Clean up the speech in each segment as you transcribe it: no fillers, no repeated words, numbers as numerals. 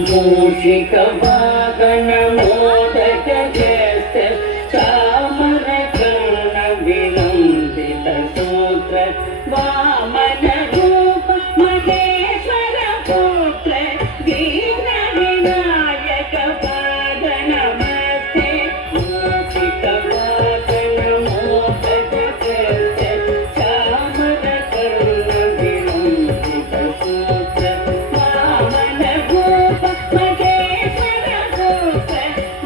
మూషిక వాహన మోదక చేత చామర కర్ణ విలంబిత సూత్ర వామన రూప మహేశ్వర పుత్ర దీన వినాయక పాద నమస్తే. మూషిక వాహన మోదక చేత చామర కర్ణ విలంబిత సూత్ర వామన రూప మహేశ్వర పుత్ర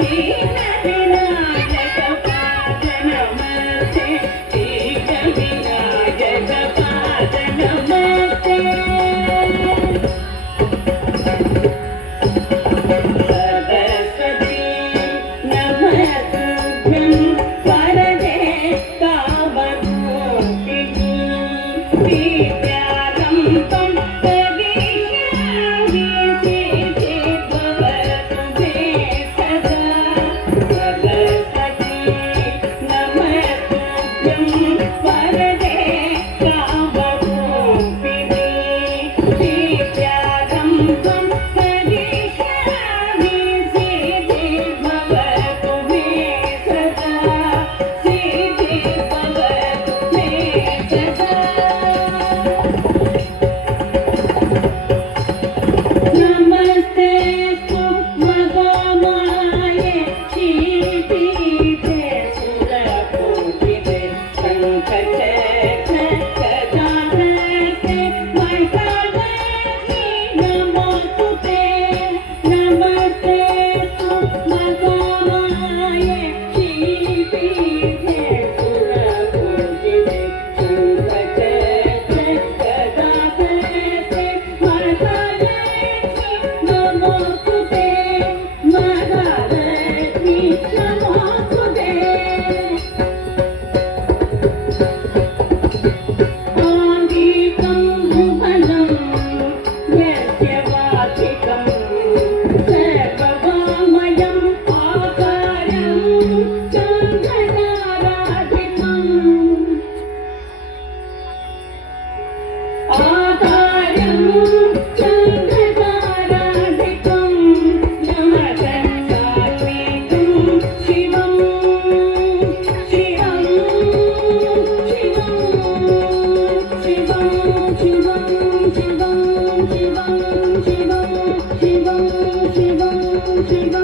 దీన వినాయక పాద నమస్తే. దీన వినాయక పాద నమస్తే. సరస్వతీ నమస్తుభ్యం వరదే కామరూపిణి విద్యారంభం కరిష్యామి సిద్ధి భవతు మే సదా. సరస్వతీ నమస్తుభ్యం వరదే కామరూపిణి విద్యారంభం కరిష్యామి సిద్ధి భవతు మే సదా. సిద్ధి భవతు మే సదా. నమస్తే మహామాయే శ్రీపీఠే సురపూజితే శంఖచక్ర గదాధరే మహాలక్ష్మి నమోస్తుతే. నమస్తే మహామాయే శ్రీపీఠే సురపూజితే శంఖచక్ర గదాధరే మహాలక్ష్మి నమోస్తుతే. మహాలక్ష్మి నమోస్తుతే. ఆదికం భువనం యస్యవాచికం సర్వవామయం ఆకారం చంద్రతారాధిపం. ఆకారం చంద్రతారాధిపం నమస్కారీతం శివం శివం శివం శివం శివం శివం శివం శివం శివం శివం శివం